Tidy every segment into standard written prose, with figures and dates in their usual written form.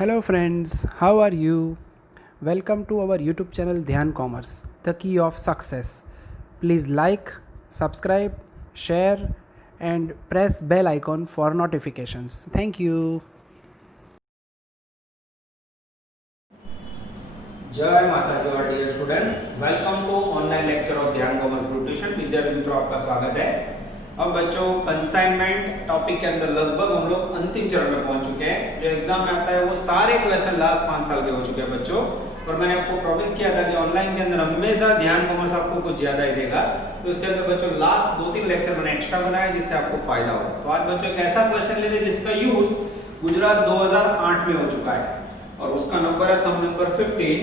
Hello friends, how are you? Welcome to our YouTube channel Dhyan Commerce, the key of success. Please like, subscribe, share and press bell icon for notifications. Thank you. जय माता जी और dear students, welcome to online lecture of Dhyan commerce group tuition. विद्यार्थी मित्रों, आपका स्वागत है। अब बच्चों, कंसाइनमेंट टॉपिक के अंदर लगभग हम लोग अंतिम चरण में पहुंच चुके हैं। जो एग्जाम में आता है वो सारे क्वेश्चन लास्ट 5 साल के हो चुके हैं बच्चों। और मैंने आपको प्रॉमिस किया था कि ऑनलाइन के अंदर हमेशा ध्यान कॉमर्स आपको कुछ ज्यादा ही देगा। तो इसके अंदर बच्चों लास्ट 2-3 लेक्चर मैंने एक्स्ट्रा बनाया जिससे आपको फायदा हो। तो आज बच्चों एक ऐसा क्वेश्चन ले रहे जिसका यूज गुजरात 2008 में हो चुका है और उसका नंबर है सम नंबर 15,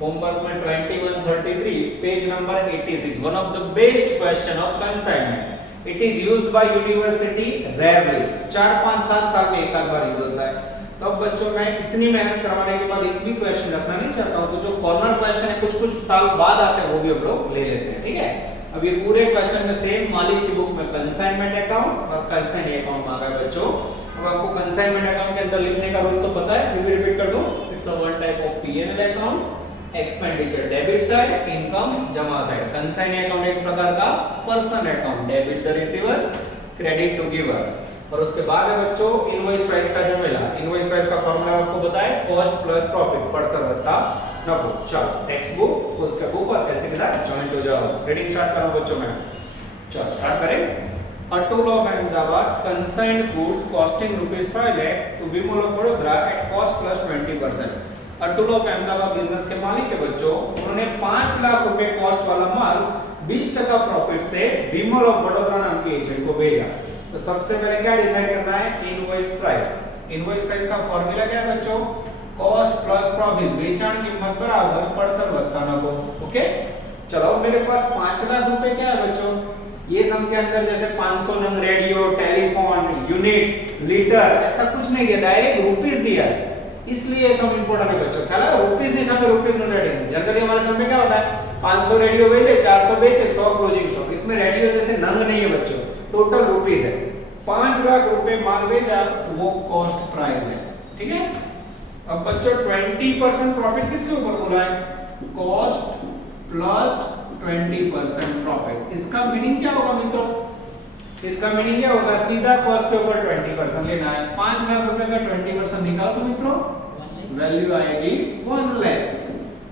होमवर्क में 2133, page number 86। One of the best question of consignment. It is used by university rarely, 4-5-7 साल में एक आध बार यूज होता है। तो अब बच्चों, मैं इतनी मेहनत करवाने के बाद एक भी क्वेश्चन रखना नहीं चाहता हूं, तो जो कॉर्नर क्वेश्चन है कुछ साल बाद आते हैं वो भी हम लोग ले लेते हैं, ठीक है। अब ये पूरे क्वेश्चन में सेम मालिक की बुक में कंसाइनमेंट अकाउंट और कंसाइन अकाउंट मांगा है बच्चों। अब आपको कंसाइनमेंट अकाउंट के अंदर लिखने का रूल्स तो पता है, फिर भी रिपीट कर दूं। It's a one type of P&L account, expenditure debit side, income जमा साइड। कंसाइन अकाउंट एक प्रकार का person account, debit the receiver, credit to giver. और उसके बाद है बच्चों इनवॉइस प्राइस का झमेला। इनवॉइस प्राइस का फार्मूला आपको बताया, कॉस्ट प्लस प्रॉफिट, बढ़तर वत्ता नफा। चलो टेक्स्ट बुक, उसका बुक और कैसे के साथ जॉइंट हो जाओ। रीडिंग स्टार्ट करो बच्चों में। चलो स्टार्ट करें। Atul of Ahmedabad consigned goods costing ₹5 lakh to Vimal of Vadodara at cost plus 20%। Atul of Ahmedabad business के मालिक के बच्चों, उन्होंने 5 लाख रुपए कॉस्ट वाला माल 20% प्रॉफिट से विमल ऑफ वडोदरा नाम के एजेंट को भेजा। तो सबसे पहले क्या डिसाइड करना है? Invoice price. इनवॉइस प्राइस का फार्मूला क्या है बच्चों? कॉस्ट प्लस प्रॉफिट, वेचाण कीमत बराबर बढ़तर वत्ता नफो। ओके, चलो मेरे पास 5 लाख रुपए क्या है बच्चों? ये सम के अंदर जैसे 500 नंग रेडियो, टेलीफोन, यूनिट्स, लीटर, ऐसा कुछ नहीं दिया, डायरेक्ट रुपीस दिया है। इसलिए सम इंपॉर्टेंट है बच्चों। ख्याल है, रुपीस नहीं, समय रुपीस नोट रेडियो। जनरली हमारे सम में क्या होता है? 500 रेडियो बेचे, 400 बेचे, 100 क्लोजिंग स्टॉक। इसमें रेडियो जैसे नंग नहीं है बच्चों, टोटल रुपीस है। 5 लाख रुपए माल बेचा, वो कॉस्ट प्राइस है, ठीक है। अब बच्चों 20% प्रॉफिट किसके ऊपर बोला है? Cost plus 20% profit. इसका मीनिंग क्या होगा मित्रों? इसका मीनिंग क्या होगा? सीधा कॉस्ट के ऊपर 20% लेना है। 5 लाख रुपए का 20% निकालो तो मित्रों वैल्यू आएगी 1 लाख।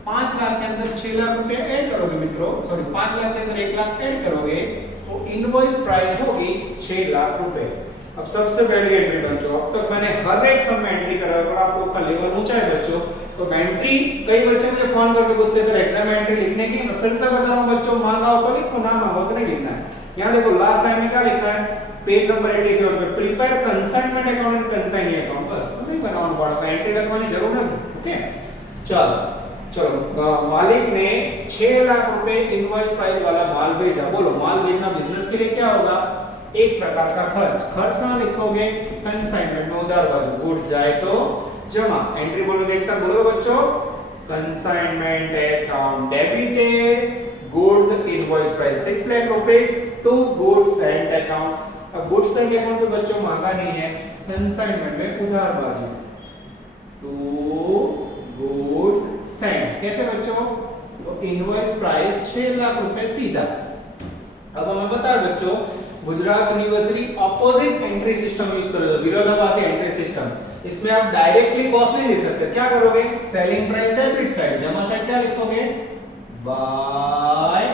5 लाख के अंदर 6 लाख रुपए ऐड करोगे मित्रों, सॉरी 5 लाख के अंदर 1 लाख ऐड करोगे तो इनवॉइस प्राइस होगी 6 लाख रुपए। अब सबसे पहले एंट्री बच्चों, अब तक मैंने हर एक सम में एंट्री करा है और आप लोग का लेवल ऊंचा है बच्चों। तो एंट्री, कई बच्चे मुझे फोन करके बोलते हैं सर एग्जाम में एंट्री लिखने की। मैं फिर से बता रहा हूं बच्चों, मांगा हो तो लिखो, ना मांगा हो तो नहीं लिखना है। यहां देखो लास्ट टाइम में क्या लिखा है? पेज नंबर 87 पे prepare consignment account and consignee account. बस तो नहीं बनाना पड़ा, एंट्री रखवानी जरूर नहीं। ओके, चलो मालिक ने 6 लाख रुपए इनवॉइस प्राइस वाला माल भेजा। बोलो, माल भेजना बिजनेस के लिए क्या होगा? एक प्रकार का खर्च। खर्च कहां लिखोगे? कंसाइनमेंट में, उधार बाजू। गुड्स जाए तो जमा। एंट्री बोलो, एक साथ बोलो बच्चों। Consignment account debited, goods invoice price 6 lakh rupees to goods sent account. अब गुड्स सेंट अकाउंट पे बच्चों मांगा नहीं है, कंसाइनमेंट में उधार बाजू टू गुड्स सेंट। कैसे बच्चों? तो इनवॉइस प्राइस 6 लाख रुपए सीधा। अब हमें बता बच्चों, Gujarat university opposite entry system use कर रहे हो, विरोधाभासी एंट्री सिस्टम। इसमें आप डायरेक्टली कॉस्ट नहीं लिख सकते। क्या करोगे? सेलिंग प्राइस डेबिट साइड, जमा साइड क्या लिखोगे? By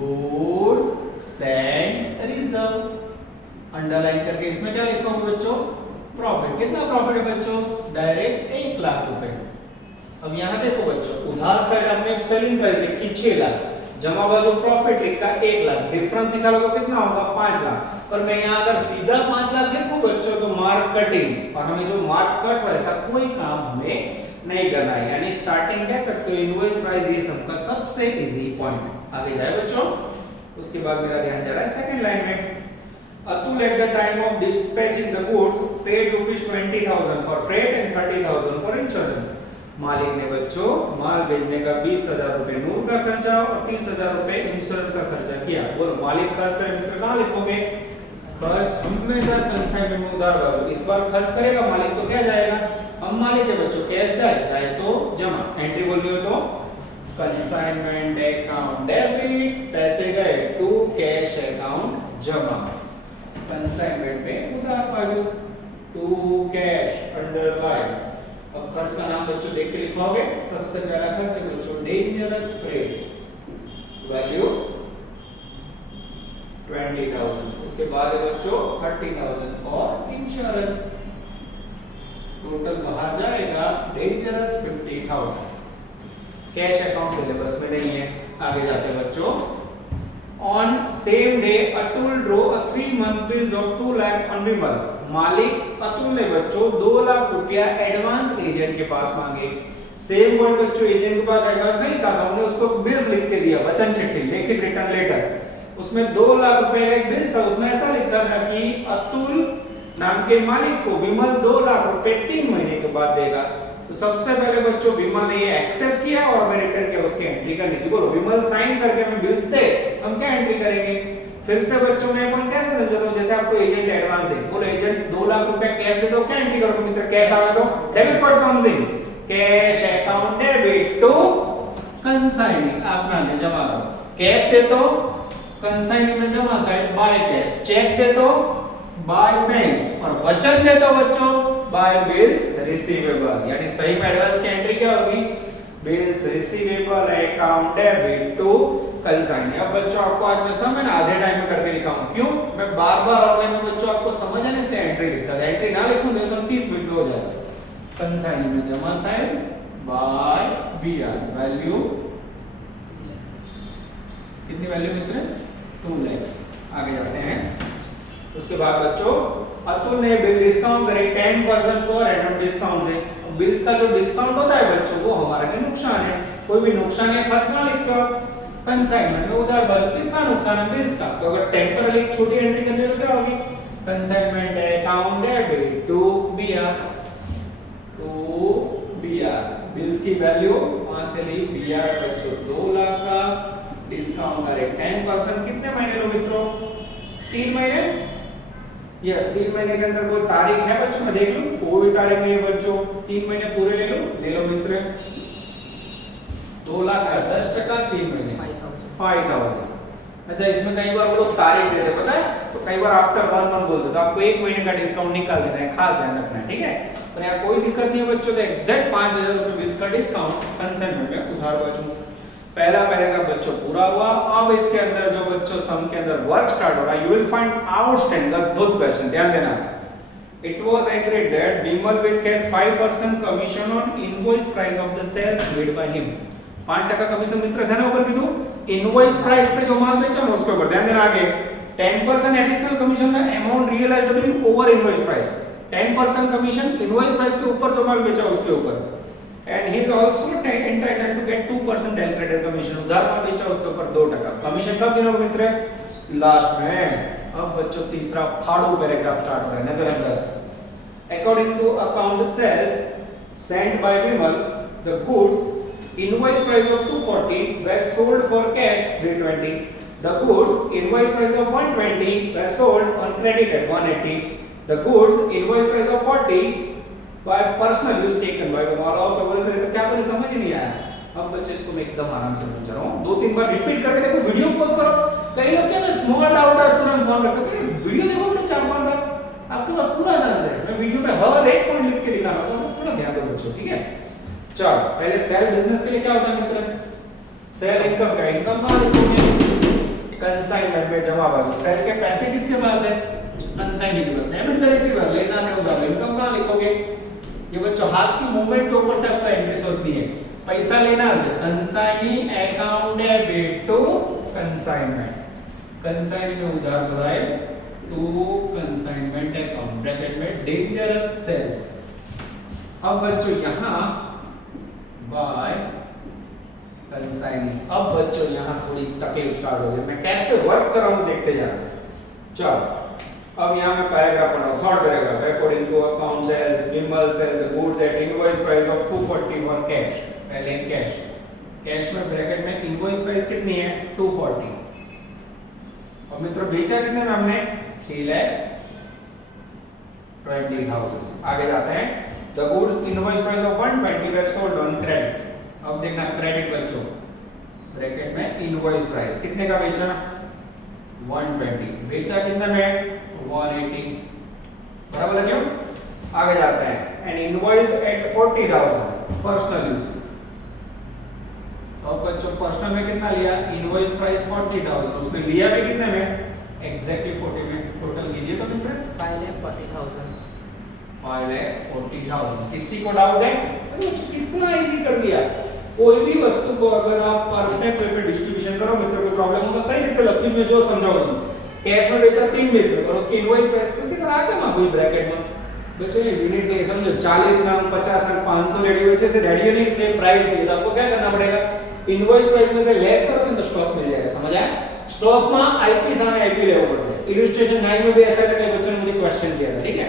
goods sent reserve. Underline करके इसमें क्या लिखोगे बच्चों? प्रॉफिट। कितना प्रॉफिट है बच्चों? डायरेक्ट 1 लाख रुपए। अब यहां देखो बच्चों, उधार साइड आपने सेलिंग प्राइस लिखी 6 लाख, जमा बाजू प्रॉफिट लिखा 1 लाख, डिफरेंस निकालोगे तो कितना होगा? 5 लाख। पर मैं यहां अगर सीधा 5 लाख लिखूं बच्चों तो मार्क कटिंग, और हमें जो मार्क कट वैसा कोई काम हमें नहीं करना है। यानी स्टार्टिंग कह सकते हो इनवॉइस प्राइस ये सबका सबसे इजी पॉइंट। आगे जाए बच्चों, उसके बाद मेरा ध्यान जा रहा है सेकंड लाइन में। Atul at the time of dispatching the goods paid ₹20,000 for freight and 30,000 for insurance। मालिक ने बच्चों माल भेजने का 20,000 रुपए नूर का खर्चा और 30,000 रुपए इंश्योरेंस का खर्चा किया। बोलो, मालिक खर्च करे मित्र कहां लिखोगे? खर्च हमेशा कंसाइनमेंट में उधार बाजू। इस बार खर्च करेगा मालिक तो क्या जाएगा? अब मालिक है बच्चों, कैश जाए तो जमा, एंट्री बोलिए तो कंसाइनमेंट अकाउंट डेबिट, पैसे गए टू कैश अकाउंट जमा, कंसाइनमेंट पे उधार बाजू टू कैश अंडरलाइन। अब खर्च का नाम बच्चों देख के लिखोगे। सबसे पहला खर्च है बच्चों डेंजरस फ्रेट, वैल्यू 20,000। उसके बाद है बच्चों 30,000 फॉर इंश्योरेंस, टोटल बाहर जाएगा डेंजरस 50,000। कैश अकाउंट सिलेबस में नहीं है। आगे जाते हैं बच्चों। On same day Atul draw a 3-month bills of 2 lakh on विमल। मालिक अतुल ने बच्चों 2 लाख रुपया एडवांस एजेंट के पास मांगे। सेम वर्ड बच्चों, एजेंट के पास एडवांस नहीं था तो हमने उसको बिल्स लिख के दिया, वचन चिट्ठी, लिखित रिटर्न लेटर। उसमें 2 लाख रुपए का एक बिल्स था, उसमें ऐसा लिखा था कि अतुल नाम के मालिक को विमल 2 लाख रुपए 3 महीने के बाद देगा। तो सबसे पहले बच्चों विमल ने ये एक्सेप्ट किया और मैं रिटर्न किया, उसकी एंट्री करनी थी। बोलो विमल साइन करके हमें बिल्स दे, हम क्या एंट्री करेंगे? फिर से बच्चों मैं अपन कैसे समझाता हूं, जैसे आपको एजेंट एडवांस दे, बोलो एजेंट 2 लाख रुपए कैश दे दो, क्या एंट्री करोगे मित्र? कैश आवे तो debit word comes in, cash account debit to consignee, आपका ने जमा करो। कैश दे तो कंसाइनी में जमा साइड बाय कैश, चेक दे तो बाय बैंक, और वचन दे तो बच्चों बाय बिल्स रिसीवेबल। यानी सही में एडवांस की एंट्री क्या होगी? Bills receivable account debit to consignee. अब बच्चों आपको आज मैं समय ना आधे टाइम में करके दिखाऊं, क्यों? मैं बार-बार ऑनलाइन में बच्चों आपको समझ आने इसलिए एंट्री लिखता था। एंट्री ना लिखूं तो 30 मिनट में हो जाएगा। कंसाइनी में जमा साइड बाय बीआर, वैल्यू कितनी वैल्यू मित्र? 2 लाख। आगे जाते हैं। उसके बाद बच्चों अतुल ने बिल डिस्काउंट करे 10% पर एनम डिस्काउंट से। बिल्स का जो डिस्काउंट होता है बच्चों वो हमारा भी नुकसान है। कोई भी नुकसान या खर्च ना लिखते हो कंसाइनमेंट में उधार बाजू, किसका नुकसान है? बिल्स का। तो अगर टेम्पररी एक छोटी एंट्री करनी है तो क्या होगी? Consignment account debit to BR, bills की वैल्यू वहां से ली बीआर बच्चों 2 लाख का, डिस्काउंट करे 10%। कितने महीने लो मित्रों? 3 महीने। यस, 3 महीने के अंदर कोई तारीख है बच्चों? मैं देख लूं, कोई भी तारीख नहीं है बच्चों। 3 महीने पूरे ले लो मित्र। 2 लाख का 10%, 3 महीने 5,000। अच्छा, इसमें कई बार वो लोग तारीख देते पता है, तो कई बार आफ्टर 1 मंथ बोलते, तो आपको 1 महीने का डिस्काउंट निकाल देना है, खास ध्यान रखना है, ठीक है? पर यहाँ कोई दिक्कत नहीं है बच्चों, तो एग्जैक्ट 5,000 रुपए बिल्स का डिस्काउंट कंसाइनमेंट में उधार बाजू। पहला पैराग्राफ बच्चों पूरा हुआ। अब इसके अंदर जो बच्चों सम के अंदर वर्क स्टार्ट हो रहा है, यू विल फाइंड आउटस्टैंडिंग अद्भुत क्वेश्चन, ध्यान देना। It was agreed that Vimal will get 5% commission on invoice price of the sales made by him. 5% commission मित्र है ना, ऊपर की दो इनवॉइस प्राइस पे जो माल बेचा ना उसके ऊपर, ध्यान देना। आगे 10% एडिशनल कमीशन का amount realised bill over invoice price, 10% commission invoice price के ऊपर जो माल बेचा उसके ऊपर। And he is also entitled to get 2% calculated commission। उधार माल बेचा उसके ऊपर 2%। कमीशन कब देना मित्र? लास्ट में। अब बच्चों तीसरा फाड़ू पैराग्राफ स्टार्ट हो रहा है, नजर अंदर। According to account sales sent by Vimal, the goods invoice price of 240 were sold for cash 320. The goods invoice price of 120 were sold on credit at 180. The goods invoice price of 40 by personal use taken by Vimal और केवल से तो क्या बोले समझ ही नहीं आया। अब बच्चे इसको मैं एकदम आराम से समझा रहा हूँ, 2-3 बार रिपीट करके देखो, वीडियो पॉज करो। कई लोग क्या स्मॉल डाउट है तुरंत फोन करते हैं, वीडियो देखो मैंने 4-5 बार, आपके पास पूरा चांस है। मैं वीडियो में हर एक पॉइंट लिख के दिखा रहा हूँ, थोड़ा ध्यान दो बच्चों, ठीक है? चलो पहले सेल बिजनेस के लिए क्या होता है मित्र? सेल इनकम का इनकम कहाँ लिखोगे? कंसाइनमेंट में जमा बाजू। सेल के पैसे किसके पास है? कंसाइनी के पास। डेबिट द रिसीवर, लेना है उधार। इनकम कहाँ लिखोगे? ये बच्चों हाथ की मूवमेंट के ऊपर से आपका एंट्रीज होती है। पैसा लेना consignee account debit to consignment, consignee में उधार बढ़ाए टू कंसाइनमेंट अकाउंट, ब्रैकेट में डेंजरस सेल्स। अब बच्चों यहां बाय कंसाइनी। अब बच्चों यहां थोड़ी तकलीफ स्टार्ट हो गई, मैं कैसे वर्क कर रहा हूं देखते जाना। चलो अब यहाँ मैं पैराग्राफ पढ़ रहा हूँ, third paragraph. According to account sales Vimal sell the goods at invoice price of 240 for cash. पहले कैश, कैश में ब्रैकेट में इनवॉइस प्राइस कितनी है? 240। और मित्रों बेचा कितने में हमने? 3,20,000। आगे जाते हैं। The goods invoice price of 120 were sold on credit. अब देखना क्रेडिट बच्चों, ब्रैकेट में इनवॉइस प्राइस कितने का बेचा 120, बेचा कितने में 180, बराबर है क्यों? आगे जाते हैं and invoice at 40,000 personal use. अब बच्चों पर्सनल में कितना लिया, इनवॉइस प्राइस 40,000, उसने लिया भी कितने में, एग्जैक्टली 40 में। टोटल कीजिए तो मित्र 5,40,000। 5,40,000। किसी को डाउट है? अरे बच्चों कितना इजी कर दिया। कोई भी वस्तु को अगर आप परफेक्ट वे पे डिस्ट्रीब्यूशन करो मित्र को प्रॉब्लम होगा, कई दिक्कत लगती है जो समझाओ तुम। कैश में बेचा 3 में और उसकी इनवॉइस प्राइस क्योंकि सर आ गया ना कोई ब्रैकेट में बच्चों ये यूनिट नहीं समझो 40 नाम 50 नाम 500 रेडियो बेचे से रेडियो नहीं इसलिए प्राइस नहीं, तो आपको क्या करना पड़ेगा, इनवॉइस प्राइस में से लेस करोगे तो स्टॉक मिल जाएगा। समझ आया? स्टॉक में आईपी सामने आईपी लेवो पड़से। इलस्ट्रेशन 9 में भी ऐसा था कि बच्चों ने मुझे क्वेश्चन किया था, ठीक है?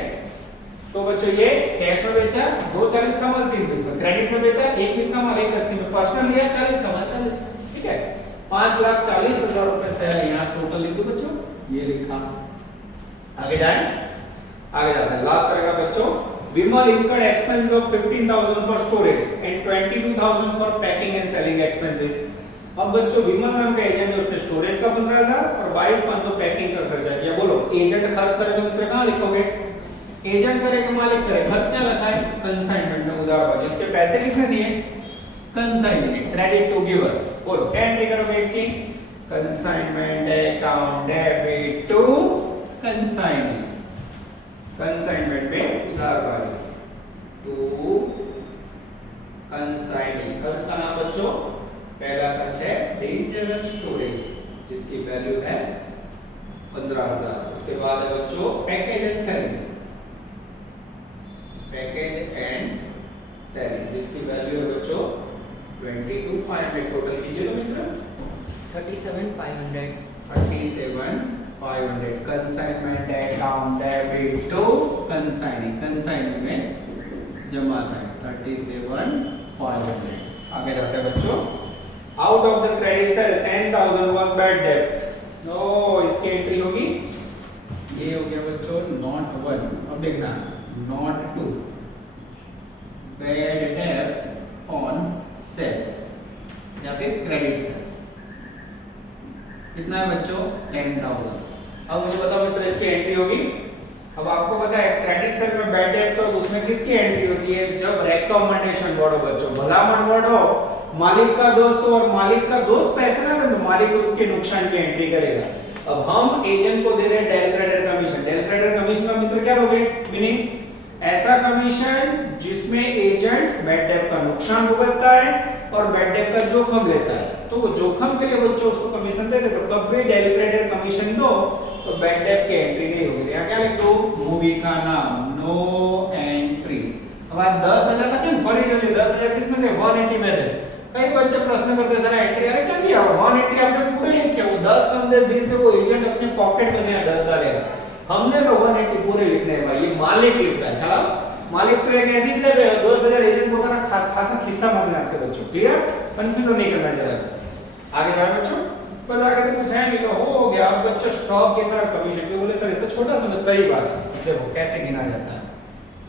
तो बच्चों ये कैश में बेचा 240 का माल 3 में, क्रेडिट में बेचा 21 का माल 180 में, पर्सनल लिया 40 का माल 40 में, ठीक है? 5,40,000 रुपए सेल यहां टोटल लिख दो बच्चों, ये लिखा। आगे जाएं, आगे जाते हैं लास्ट करेगा बच्चों, विमल incurred expenses of 15,000 for storage and 22,000 for packing and selling expenses। अब बच्चों विमल नाम का एजेंट है, उसने स्टोरेज का 15,000 और 22,500 पैकिंग का खर्चा किया। बोलो एजेंट खर्च करेगा मित्र कहां लिखोगे, एजेंट करेगा मालिक करे, खर्च क्या लिखा है कंसाइनमेंट में उधार, जिसके पैसे किसने दिए कंसाइनमेंट, क्रेडिट टू गिवर। बोलो क्या एंट्री करोगे इसकी, consignment account debit to consigning, consignment में उधारवाली टू कंसाइनिंग। खर्च का नाम बच्चों पहला खर्च है डेंजरस स्टोरेज जिसकी वैल्यू है 15,000। उसके बाद है बच्चों package and selling, package and selling जिसकी वैल्यू है बच्चों 22,500। टोटल कीजिए तो मित्र 37,500। 37,500। Consignment account debit to consigning, consigning में जमा साइन 37,500। आगे जाते हैं बच्चों, out of the credit sale 10,000 was bad debt. नो इसकी एंट्री होगी, ये हो गया बच्चों नॉट 1। अब देखना note 2, bad debt on sales या फिर क्रेडिट सेल्स। कितना है बच्चों 10,000। अब मुझे बताओ मित्र इसकी एंट्री होगी। अब आपको पता है क्रेडिट सेल में बैड डेट तो उसमें किसकी एंट्री होती है, जब रिकमेंडेशन वर्ड हो बच्चों, भला मन वर्ड हो, मालिक का दोस्त हो और मालिक का दोस्त पैसे ना दे तो मालिक उसके नुकसान की एंट्री करेगा। अब हम एजेंट को दे रहे हैं del credit commission, del credit commission का मित्र क्या लोगे, मीनिंग्स ऐसा कमीशन जिसमें एजेंट बैड डेट का नुकसान भुगतता है और बैड डेट का जोखिम लेता है, तो वो जोखिम के लिए बच्चों उसको कमीशन देते, तो कब भी डेल क्रेडिट कमीशन दो तो बैड डेट की एंट्री नहीं होगी। यहाँ क्या लिख दो, मूवी का नाम नो एंट्री। अब आज 10,000 का क्यों फॉर एग्जांपल 10,000 किसमें से 180 में से। कई बच्चे प्रश्न करते सर एंट्री अरे क्या दिया 180 आपने पूरे लिख किया, वो 10 कम दे 20 दे, वो एजेंट अपने पॉकेट में से 10 डालेगा, हमने तो 180 पूरे लिखने हैं भाई, ये मालिक लिख रहा है। ख्याल मालिक तो एक ऐसी ले गए 10,000 एजेंट को ना खाता खिस्सा मत दिना से बच्चों, क्लियर, कंफ्यूजन नहीं करना जरा। आगे जाओ बच्चों, बस आगे तो कुछ है नहीं, तो हो गया। अब बच्चों स्टॉक गिनना और कमीशन के बोले सर ये तो छोटा सा सही बात है, देखो कैसे गिना जाता है।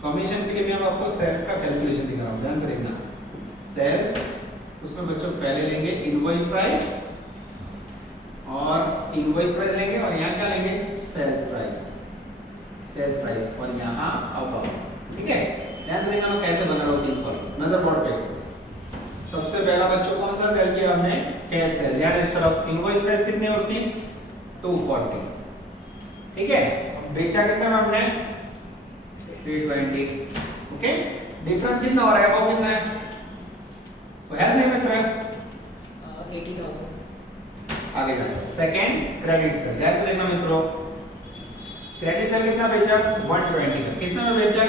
कमीशन के लिए मैं आपको सेल्स का कैलकुलेशन दिखा रहा हूं, ध्यान से देखना। सेल्स उसमें बच्चों पहले लेंगे इनवॉइस प्राइस और इनवॉइस प्राइस लेंगे और यहाँ क्या लेंगे सेल्स प्राइस, सेल्स प्राइस और यहाँ अबाउट, ठीक है। ध्यान से देखना मैं कैसे बना रहा हूँ तीन पर, नजर बोर्ड पे। सबसे पहला बच्चों कौन सा सेल किया हमने, कैश सेल, यार इस तरफ इनवॉइस प्राइस कितनी है उसकी 240, ठीक है। बेचा कितना में हमने 320, ओके। डिफरेंस कितना हो रहा है, अबाउट कितना है, तो है नहीं मित्र 80,000। आगे जाते सेकंड क्रेडिट सेल, ध्यान से देखना मित्रों। क्रेडिट सेल कितना बेचा 120 में, किसने में बेचा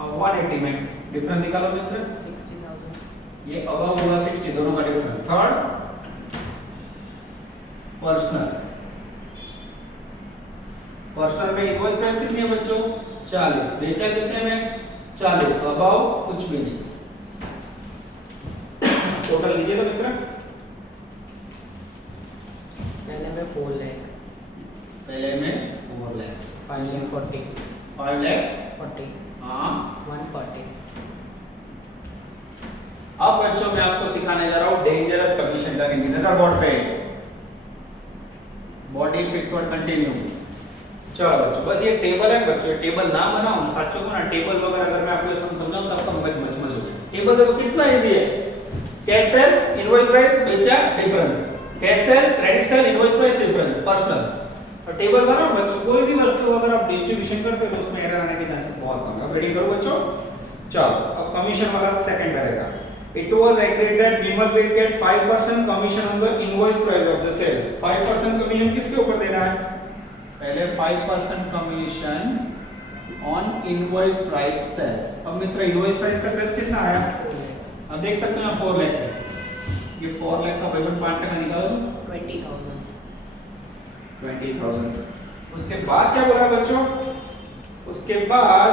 180 में, डिफरेंस निकालो मित्र 60,000। ये अबव होगा 60, दोनों का डिफरेंस। थर्ड पर्सनल, पर्सनल में इनवॉइस प्राइस कितनी है बच्चों 40, बेचा कितने में 40, तो अबव कुछ भी नहीं। टोटल लीजिए तो मित्र, पहले में 4 लाख, पहले में 4 लाख, 5 लाख 40, 5 लाख 40, हाँ 140. अब बच्चों मैं आपको सिखाने जा रहा हूँ डेंजरस कमीशन का हिंदी। नजर बोर्ड पे, बॉडी फिक्स और कंटिन्यू। चलो बच्चों, बस ये टेबल है बच्चों, ये टेबल ना बनाओ साचो को ना, टेबल वगैरह अगर मैं आपको समझाऊं तो आपका मगज मच हो जाए। टेबल देखो कितना इजी है। कैश सेल, इनवॉइस प्राइस, बेचा, difference. Cash cell, credit sale, invoice price, difference, personal. और टेबल बनाओ बच्चों, कोई भी वस्तु अगर आप डिस्ट्रीब्यूशन करते हो तो उसमें एरर आने के चांसेस बहुत कम है। अब रीडिंग करो बच्चों। चलो अब कमीशन वाला सेकंड रहेगा। It was agreed that Vimal will get 5% commission on the invoice price of the sale. 5% commission किसके ऊपर देना है? पहले 5% commission on invoice price sales. अब मित्र इनवॉइस प्राइस का सेल कितना आया? अब देख सकते हैं 4 लाख से। ये 4 लाख का भाईबंद 5% निकालो तो 20,000. 20,000। उसके बाद क्या बोला बच्चों? उसके बाद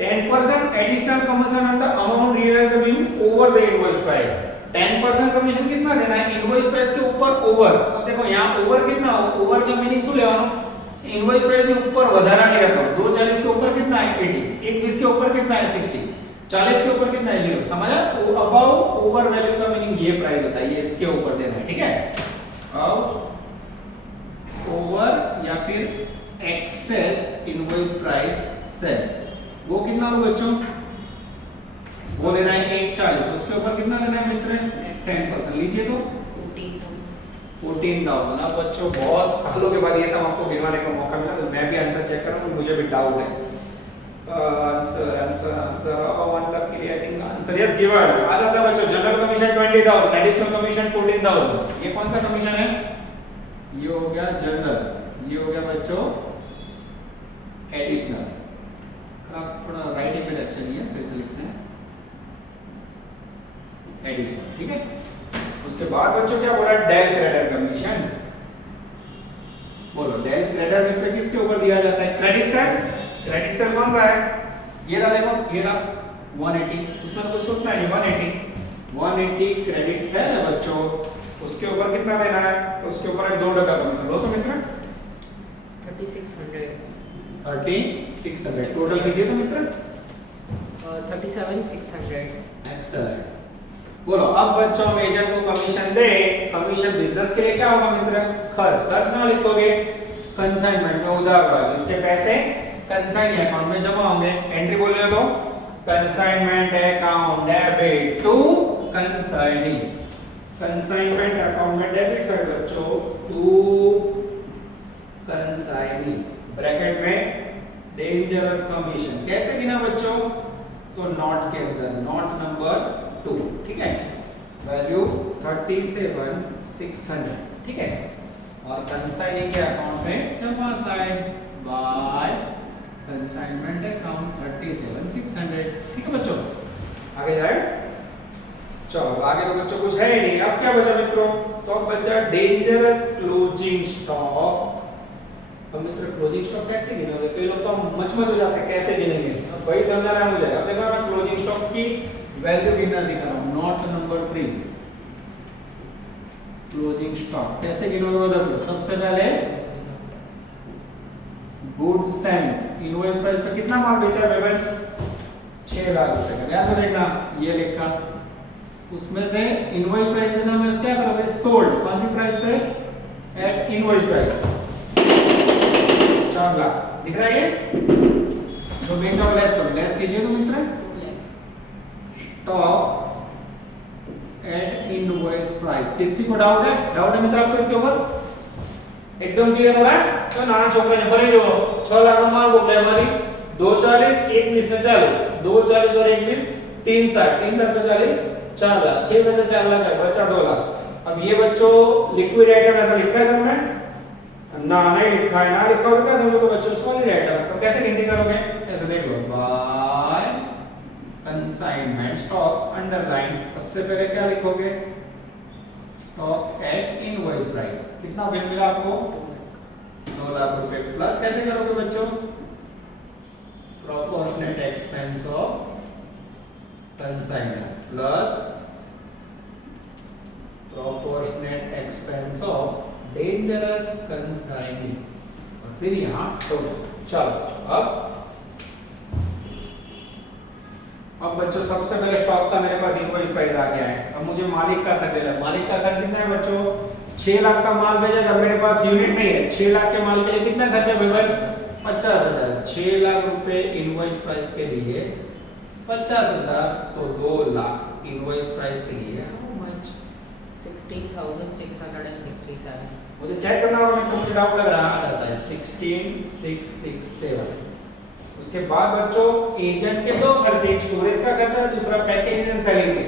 10% additional commission on the amount realized over the invoice price. 10% commission Kisna देना है? इनवॉइस प्राइस के ऊपर ओवर। अब देखो यहाँ ओवर कितना हो? ओवर का मीनिंग શું લેવાનો? इनवॉइस प्राइस के ऊपर વધારાની રકમ। 240 के ऊपर कितना है? 80। 120 के ऊपर कितना है? 60। 40 के ऊपर कितना है? 0। समझा? अबाउ ओवर वैल्यू का मीनिंग ये प्राइस होता है, ये इसके ऊपर देना है, ठीक है? अब ओवर या फिर एक्सेस इनवॉइस प्राइस सेल्स, वो कितना हो बच्चों? वो देना है 140। उसके ऊपर कितना देना है मित्र? 10%। लीजिए तो 14,000। अब बच्चों बहुत सालों के बाद ये सब आपको गिनवाने का मौका मिला, तो मैं भी आंसर चेक कर रहा हूं, मुझे भी डाउट है। आंसर वन लक के लिए I think answer yes given आ जाता है बच्चों। General commission 20,000, additional commission 14,000। ये कौन सा कमीशन है? ये हो गया जनरल, ये हो गया बच्चों एडिशनल। थोड़ा राइटिंग में अच्छा नहीं है, फिर से लिखते हैं एडिशनल, ठीक है? उसके बाद बच्चों क्या बोला? Del credit commission. बोलो डेल क्रेडिट मित्र किसके ऊपर दिया जाता है? Credit sale. क्रेडिट सेल कौन सा है? ये रहा, देखो ये रहा 180। उसमें कुछ सोचना है 180 क्रेडिट सेल है बच्चों। उसके ऊपर कितना देना है? तो उसके ऊपर है 2% कमीशन। लो तो मित्र 3,600. 3,600 टोटल कीजिए तो मित्र 37,600. एक्सेलेंट। बोलो अब बच्चों हम एजेंट को कमीशन दे, कमीशन बिजनेस के लिए क्या होगा मित्र? खर्च। खर्च ना लिखोगे कंसाइनमेंट में उधार वाला, इसके पैसे कंसाइन अकाउंट में जमा होंगे। एंट्री बोलिए तो consignment account debit to consignee. Consignment account में डेबिट साइड बच्चों टू कंसाइनी, ब्रैकेट में डेंजरस कमीशन। कैसे गिना बच्चों? तो नॉट के अंदर, नॉट नंबर 2, ठीक है? वैल्यू 37,600, ठीक है? और कंसाइनिंग के अकाउंट में जमा साइड बाय कंसाइनमेंट अकाउंट 37,600, ठीक है बच्चों? आगे जाए। चलो आगे तो बच्चों कुछ है ही नहीं। अब क्या बचा मित्रों? तो अब बचा डेंजरस क्लोजिंग स्टॉक। अब मित्र क्लोजिंग स्टॉक कैसे गिनोगे? कई लोग तो मच हो जाते हैं कैसे गिनेंगे, अब वही समझाना है मुझे। अब देखो मैं क्लोजिंग स्टॉक की वैल्यू गिनना सिखा रहा हूं। नोट नंबर 3, क्लोजिंग स्टॉक कैसे गिनोगे वो देखो। सबसे पहले गुड्स सेंट, इनवॉइस प्राइस पे कितना माल बेचा है बेबन? 6 लाख रुपए का। ध्यान से देखना, ये लिखा, उसमें से इनवॉइस प्राइस में से हम क्या करोगे? सोल्ड। कौन सी प्राइस पे? At invoice price 4 lakh. दिख रहा है ये? जो बेचा वो लेस करो, लेस कीजिए तो मित्र स्टॉक एट इनवॉइस प्राइस। किसी को डाउट है? डाउट है मित्र आपको इसके ऊपर? एकदम क्लियर हो रहा है? तो नाना छोकरा ने भरी लो 6 लाख નો માલ બોલે અમારી 240 120 ને 40 240 और 120 360 360 40 4 लाख 6 में से 4 लाख है, बचा 2 लाख। अब ये बच्चों लिक्विड आइटम ऐसा लिखा है सब में? ना नहीं लिखा है। ना लिखा हो तो क्या समझोगे बच्चों? Solid item. तो कैसे गिनती करोगे? ऐसे देख लो, बाय कंसाइनमेंट स्टॉक अंडरलाइन। सबसे पहले क्या लिखोगे? Stock at invoice price. कितना बिल मिला आपको? 2 लाख रुपए। प्लस कैसे करोगे बच्चों? Proportionate expense of consignment plus proportionate expense of dangerous consignee, और फिर यहाँ टोटल। चलो अब बच्चों सबसे पहले स्टॉक का मेरे पास इनवॉइस प्राइस आ गया है। अब मुझे मालिक का खर्च लेना है। मालिक का खर्च कितना है बच्चों? 6 लाख का माल भेजा था, मेरे पास यूनिट नहीं है। 6 लाख के माल के लिए कितना खर्चा भेजा? 50,000। 6 लाख रुपए इनवॉइस प्राइस के लिए 50,000, तो 2 लाख इनवॉइस प्राइस के लिए हाउ मच? 16,667. मुझे चेक करना होगा, मैं मुझे डाउट लग रहा आ जाता है 16,667। उसके बाद बच्चों एजेंट के दो खर्चे, स्टोरेज का खर्चा, दूसरा पैकेजिंग एंड सेलिंग के।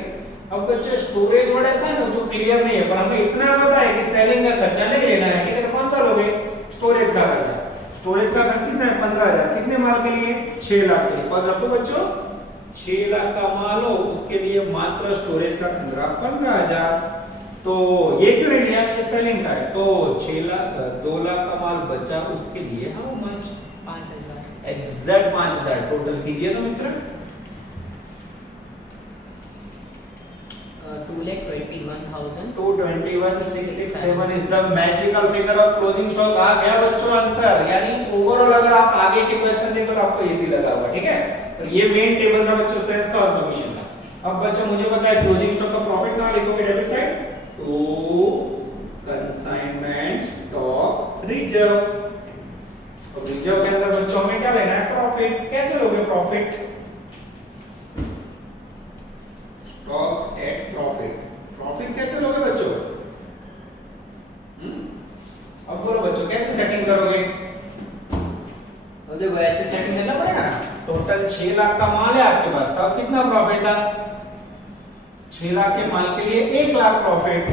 अब बच्चों स्टोरेज वर्ड ऐसा है ना जो क्लियर नहीं है, पर हमें इतना पता है कि सेलिंग का खर्चा नहीं लेना है, ठीक है? तो कौन सा लोगे? स्टोरेज का खर्चा। स्टोरेज का खर्च कितना है? 15,000। कितने माल के लिए? 6 लाख के लिए। पद रखो बच्चों, 6 लाख का माल हो उसके लिए मात्र स्टोरेज का खर्चा 15,000। तो ये क्यों नहीं लिया? ये सेलिंग का है। तो 2 लाख का माल बचा, उसके लिए हाउ मच? 5,000. एग्जैक्ट 5,000 टोटल कीजिए तो मित्र। 2,21,000. 221,667 is the magical figure of closing stock. आ गया बच्चों आंसर। यानी ओवरऑल अगर आप आगे के क्वेश्चन देखो तो आपको इजी लगा होगा, ठीक है? तो ये मेन टेबल था बच्चों सेल्स का और कमीशन का। अब बच्चों मुझे पता है क्लोजिंग स्टॉक का प्रॉफिट कहां लिखोगे? Debit side to consignment stock reserve. और रिजर्व के अंदर बच्चों हमें क्या लेना है? प्रॉफिट। कैसे लोगे profit? Stock at profit. Profit कैसे लोगे बच्चों? अब बोलो बच्चों कैसे सेटिंग करोगे? तो देखो ऐसे सेटिंग करना पड़ेगा। टोटल 6 लाख का माल है आपके पास, तब कितना प्रॉफिट था? 6 लाख के माल के लिए 1 लाख प्रॉफिट।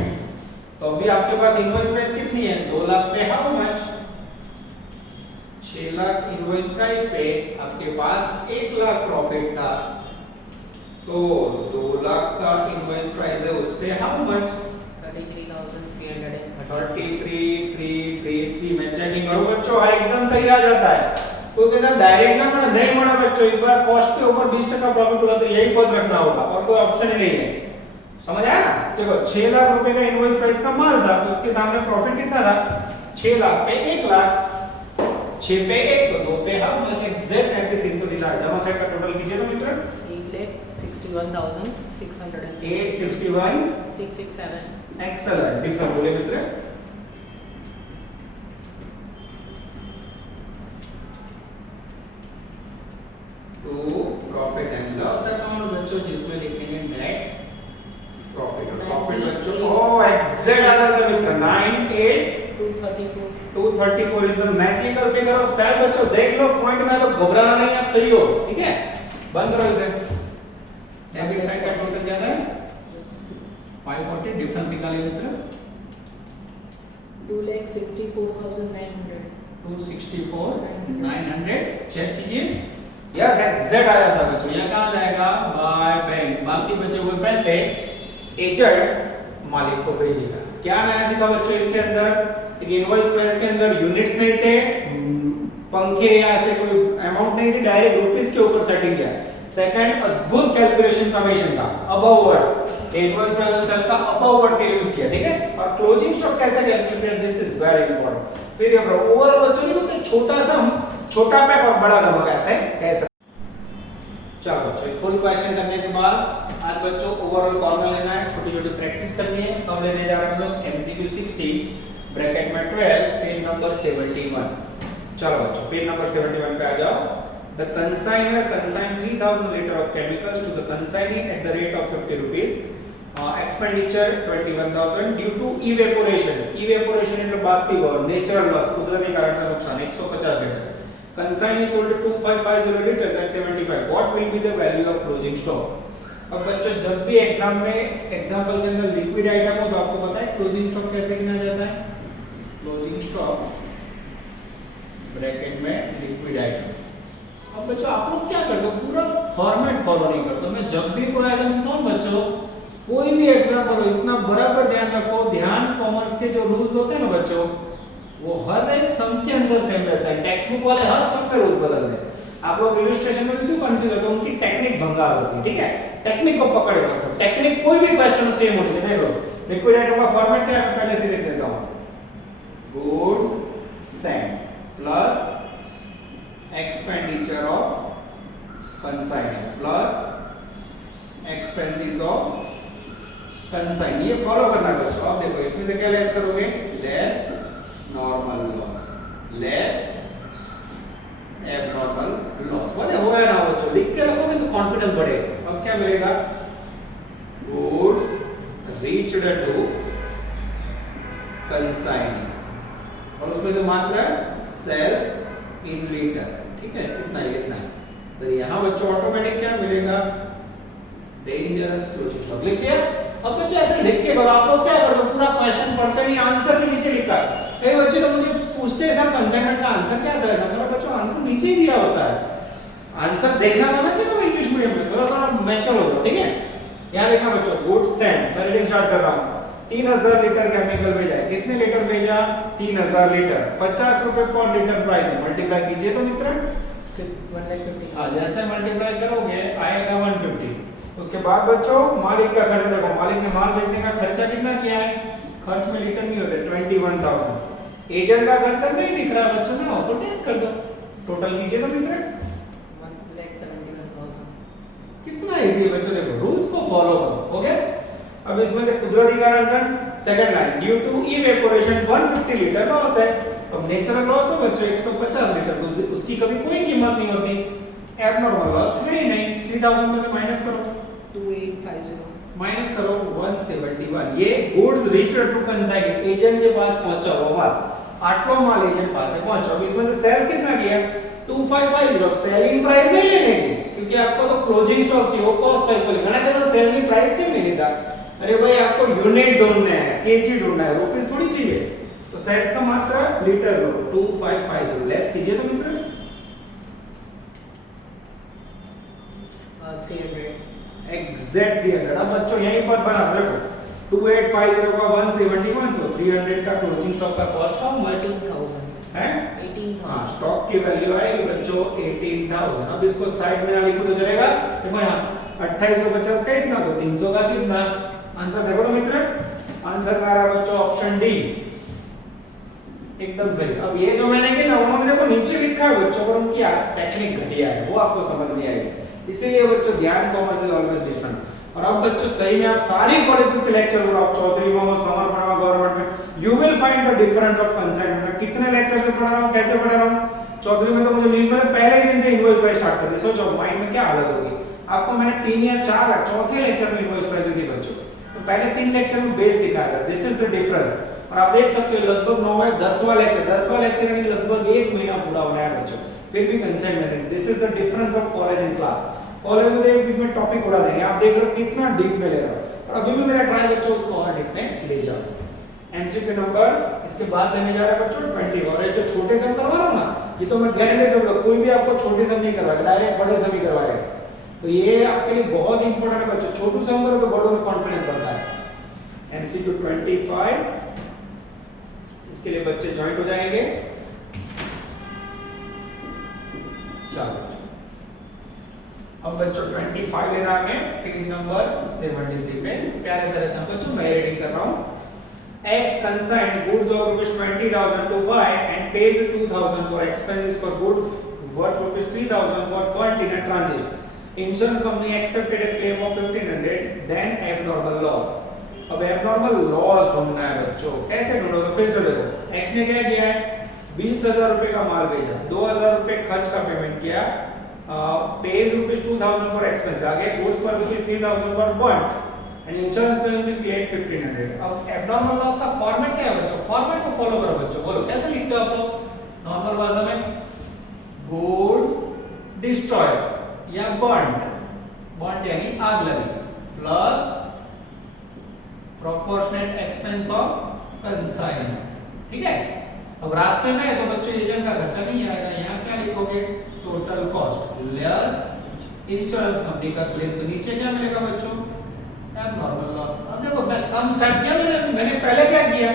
तो अभी आपके पास इनवॉइस प्राइस कितनी है? 2 लाख पे how much? 6 lakh invoice price पे आपके पास 1 लाख प्रॉफिट था, तो 2 लाख का इनवॉइस प्राइस है उस पे हाउ मच? 33,333. 33,333। मैं चेकिंग करूं बच्चों, हर एकदम सही आ जाता है। क्योंकि सर डायरेक्ट ना मैंने नहीं माना बच्चों, इस बार कॉस्ट के ऊपर 20% प्रॉफिट हुआ तो यही पद रखना होगा और कोई ऑप्शन ही नहीं है। समझ आया ना? देखो 6 लाख रुपए का इनवॉइस प्राइस का माल था, तो उसके सामने प्रॉफिट कितना था? 6 लाख पे 1 लाख। 6 पे 1 तो 2 पे हम मतलब एग्जैक्ट 33,330 जमा सेट का टोटल कीजिए तो मित्र। 8,61,667. 861 एक्सेलेंट। डिफरेंट बोले मित्र। तो प्रॉफिट एंड लॉस अकाउंट बच्चों जिसमें लिखेंगे नेट प्रॉफिट। और प्रॉफिट बच्चों ओ एग्जैक्ट आ जाता है मित्र 98,234 is the magical figure of sale. बच्चों देख लो पॉइंट में, तो घबराना नहीं, आप सही हो, ठीक है? बंद करो इसे। डेबिट साइड का टोटल ज्यादा है 540। डिफरेंस निकालिए मित्र। 2,64,900. 264,900 चेक कीजिए। यस एग्जैक्ट आ जाता है बच्चों। यहाँ कहाँ जाएगा? By bank. बाकी बचे हुए पैसे एजेंट मालिक को भेजेगा। क्या नया सीखा बच्चों इसके अंदर? इनवॉइस प्राइस के अंदर यूनिट्स नहीं थे, पंखे या ऐसे कोई अमाउंट नहीं थी, डायरेक्ट रुपीस के ऊपर सेटिंग किया। सेकंड, अद्भुत कैलकुलेशन कमीशन का अबव वर्ड, इनवॉइस प्राइस और सेल का अबव वर्ड का यूज किया, ठीक है? और क्लोजिंग स्टॉक कैसे calculate, this is very important. फिर ये ओवरऑल बच्चों नहीं बोलते छोटा सम छोटा पैक और बड़ा धमाका कैसे कैसे। चलो बच्चों एक फुल क्वेश्चन करने के बाद आज बच्चों ओवरऑल कॉर्नर लेना है, छोटी छोटी प्रैक्टिस करनी है। अब लेने जा रहे हैं हम लोग एमसीक्यू 60 ब्रैकेट में 12 पेज नंबर 71। चलो बच्चों पेज नंबर 71 पे आ जाओ। The consignor consigned 3,000 liter of chemicals to the consignee at the rate of 50 rupees. Expenditure 21,000 due to evaporation. Evaporation એટલે બાષ્પીભવન, natural loss, કુદરતી કારણસર નુકસાન 150 litre. Consignee sold 2550 liters at 75. What will be the value of closing stock? अब बच्चों जब भी exam में एग्जांपल के अंदर लिक्विड आइटम हो तो आपको पता है क्लोजिंग स्टॉक कैसे गिना जाता है? क्लोजिंग स्टॉक ब्रैकेट में लिक्विड आइटम। अब बच्चों आप लोग क्या करते हो? पूरा फॉर्मेट फॉलो नहीं करते। मैं जब भी कोई आइटम सिखाऊं बच्चों, कोई भी एग्जांपल हो, इतना बराबर ध्यान रखो, ध्यान कॉमर्स के जो रूल्स होते हैं ना बच्चों, वो हर एक सम के अंदर सेम रहता है। टेक्स्ट बुक वाले हर सम में रूल्स बदलते हैं। आप लोग इलस्ट्रेशन में भी क्यों कंफ्यूज होते हो? उनकी टेक्निक भंगार होती है, ठीक है? टेक्निक को पकड़ के रखो। टेक्निक कोई भी क्वेश्चन सेम होनी चाहिए। देख लो लिक्विड आइटम का फॉर्मेट क्या है, मैं पहले से लिख देता हूं। Goods sent plus expenditure of consignor plus expenses of consign, ये फॉलो करना बच्चों। अब देखो इसमें से क्या लेस करोगे, less normal loss, less abnormal loss. बोले हो या ना बच्चों, लिख के रखोगे तो कॉन्फिडेंस बढ़ेगा। अब क्या मिलेगा, गुड्स रीच्ड टू कंसाइनी, और उसमें से मात्रा सेल्स इन लीटर, ठीक है, इतना ही लिखना है। तो यहाँ बच्चों ऑटोमेटिक क्या मिलेगा, डेंजरस क्लोजिंग स्टॉक लिख दिया। अब बच्चों ऐसे लिख के बाद आप लोग क्या कर दो, पूरा क्वेश्चन पढ़ते नहीं, आंसर भी नीचे लिखा है। कई बच्चे तो मुझे पूछते हैं सर कंसाइनमेंट का आंसर क्या आता है, सर बच्चों आंसर नीचे ही दिया होता है। आंसर देखना आना चाहिए तो इंग्लिश मीडियम में थोड़ा थोड़ा मैच्योर हो जाओ, ठीक है। यहाँ देखना बच्चों, गुड्स सेंड, मैं रीडिंग स्टार्ट कर रहा हूँ। 3000 लीटर केमिकल भेजा है, कितने लीटर भेजा, 3000 लीटर, 50 रुपए पर लीटर प्राइस है, मल्टीप्लाई कीजिए तो मित्र 1,50,000। हाँ, जैसे मल्टीप्लाई करोगे आएगा 150। उसके बाद बच्चों मालिक का खर्च देखो, मालिक ने माल बेचने का खर्चा कितना किया है, खर्च में लीटर नहीं होते 21,000। एजेंट का खर्चा नहीं दिख रहा बच्चों ना, तो टेस्ट कर दो, टोटल कीजिए तो मित्र 1,71,000। कितना इजी है बच्चों, देखो रूल्स को फॉलो करो, ओके। अब इसमें से कुदरती कारण second line, due to evaporation 150 litre loss है। अब नेचुरल लॉस हो बच्चों 150 लीटर, तो उसकी कभी कोई कीमत नहीं होती। एबनॉर्मल लॉस है ही नहीं, 3000 में से माइनस करो, 2,850। माइनस करो 171। ये goods reached to consignee, agent के पास पहुंचा वो माल, आटलो माल एजेंट पास है पहुंचा। अब इसमें से सेल्स कितना किया, 2550। अब सेलिंग प्राइस नहीं लेने की, क्योंकि आपको तो क्लोजिंग स्टॉक चाहिए, वो कॉस्ट प्राइस को लिखना है, तो सेलिंग प्राइस क्यों नहीं लेता। अरे भाई आपको यूनिट ढूंढना है, केजी ढूंढना है, रुपीस थोड़ी चाहिए। तो सेल्स का मात्रा लीटर लो, 2550 लेस कीजिए तो मित्र 300। एग्जैक्ट 300। अब बच्चों यही पद बना देखो, 2850 का 171, तो 300 का क्लोजिंग स्टॉक का कॉस्ट का 18,000 है, 18,000। हाँ स्टॉक की वैल्यू आएगी बच्चों 18,000। अब इसको साइड में ना लिखो तो चलेगा, देखो यहाँ 2850 का इतना, तो 300 का कितना, आंसर देखो तो मित्र, आंसर आ रहा है बच्चों ऑप्शन डी, एकदम सही। अब ये जो मैंने किया ना, उन्होंने देखो नीचे लिखा है बच्चों, पर उनकी टेक्निक घटिया है, वो आपको समझ नहीं आएगी। इसीलिए बच्चों ध्यान कॉमर्स इज ऑलवेज डिफरेंट। और अब बच्चों सही में आप सारी कॉलेजेस के लेक्चर हो, आप चौधरी में हो, समर्पण में, गवर्नमेंट में, you will find the difference of consignment. मैं कितने लेक्चर से पढ़ा रहा हूं, कैसे पढ़ा रहा हूं। चौधरी में तो मुझे न्यूज़ में पहले ही दिन से इनवॉइस प्राइस स्टार्ट कर दी, सोचो माइंड में क्या हालत होगी। आपको मैंने 3 या 4 चौथे लेक्चर में इनवॉइस प्राइस दी बच्चों, तो पहले 3 लेक्चर में बेस सिखाया था, दिस इज द डिफरेंस। और आप देख सकते हो लगभग 9वां 10वां लेक्चर यानी लगभग 1 महीना पूरा हो रहा है बच्चों, फिर भी consignment. This is the difference of college and class. College में तो एक बीच में टॉपिक उड़ा देंगे, आप देख रहे हो कितना डीप में ले रहा हूं, और अभी भी मेरा ट्राई बच्चों उसको और डीप में ले जाओ। एमसीक्यू नंबर इसके बाद लेने जा रहा है बच्चों 20। और ये जो छोटे सम करवा रहा हूं ना, ये तो मैं गारंटी से बोलूं, कोई भी आपको छोटे सम नहीं करवाएगा, डायरेक्ट बड़े सम ही करवाएगा। तो ये आपके लिए बहुत इंपॉर्टेंट है बच्चों, छोटू सम करो तो बड़ों में कॉन्फिडेंस बढ़ता है। एमसीक्यू 25, इसके लिए बच्चे ज्वाइंट हो जाएंगे। चलो अब बच्चों 25 लेना है, पेज नंबर 73 पे प्यारे तरह से बच्चों मैं रीडिंग कर रहा हूं। X consigned goods of ₹20,000 to Y and pays 2,000 for expenses for goods worth ₹3,000 were burnt in a transit. Insurance company accepted a claim of 1,500, then abnormal loss. अब abnormal loss ढूंढना है बच्चों, कैसे ढूंढोगे, फिर से देखो। X ने क्या किया है, 20,000 रुपए का माल भेजा, 2,000 रुपए खर्च का पेमेंट किया, pays ₹2,000 for expenses, आगे goods पर ₹3,000 were burnt and insurance company will claim 1,500। अब abnormal loss का फॉर्मेट क्या है बच्चों, फॉर्मेट को फॉलो करो बच्चों, बोलो कैसे लिखते हो आप लोग नॉर्मल भाषा में, goods destroyed या burnt यानी आग लगी, plus proportionate expense of consignment, ठीक है। अब रास्ते में तो बच्चों एजेंट का खर्चा नहीं आएगा, यहाँ क्या लिखोगे, total cost less insurance company का क्लेम, तो नीचे क्या मिलेगा बच्चों, एबनॉर्मल लॉस। अब देखो मैं सम स्टार्ट किया, मैंने पहले क्या किया,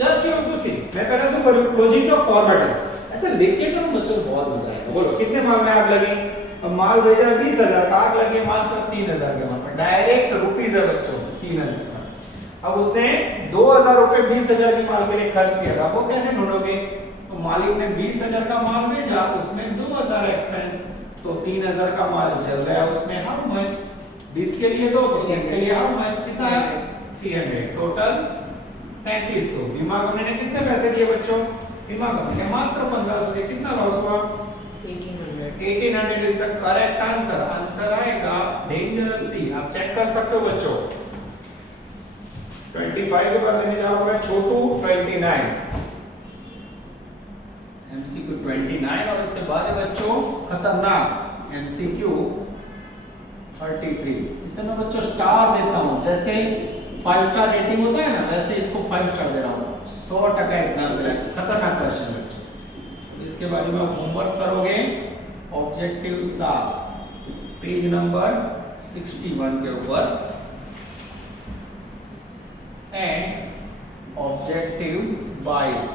जस्ट यू हैव टू सी, मैं पहले से क्लोजिंग स्टॉक फॉर्मेट है, ऐसे लिख के करो बच्चों, बहुत मजा आएगा। बोलो कितने माल में आग लगी, अब माल भेजा 20,000 का, आग लगी माल का 3,000 के माल पर, डायरेक्ट रुपीस है बच्चों 3,000। अब उसने 2,000 रुपए 20,000 की माल के लिए खर्च किया था, वो कैसे ढूंढोगे, तो मालिक ने 20,000 का माल भेजा, उसमें 2,000 एक्सपेंस, तो 3,000 का माल चल रहा है, उसमें हाउ मच 20 के लिए 2 तो 10 के लिए हाउ मच कितना है 300 टोटल 3300। बीमा कंपनी ने कितने पैसे दिए बच्चों? बीमा कंपनी ने मात्र 1500 दिए। कितना लॉस हुआ? 1800 is the correct answer. Answer आएगा डेंजरस सी। आप चेक कर सकते हो बच्चों। 25 के बाद देने जा रहा हूं मैं छोटू 29 एमसीक्यू 29 और इसके बाद है बच्चों खतरनाक एमसीक्यू 33। इसे मैं बच्चों स्टार देता हूं। जैसे 5 स्टार रेटिंग होता है ना वैसे इसको 5 स्टार दे रहा हूं। 100% एग्जाम के लिए खतरनाक क्वेश्चन बच्चों। इसके बारे में होमवर्क करोगे ऑब्जेक्टिव 7 पेज नंबर 61 के ऊपर एंड ऑब्जेक्टिव 22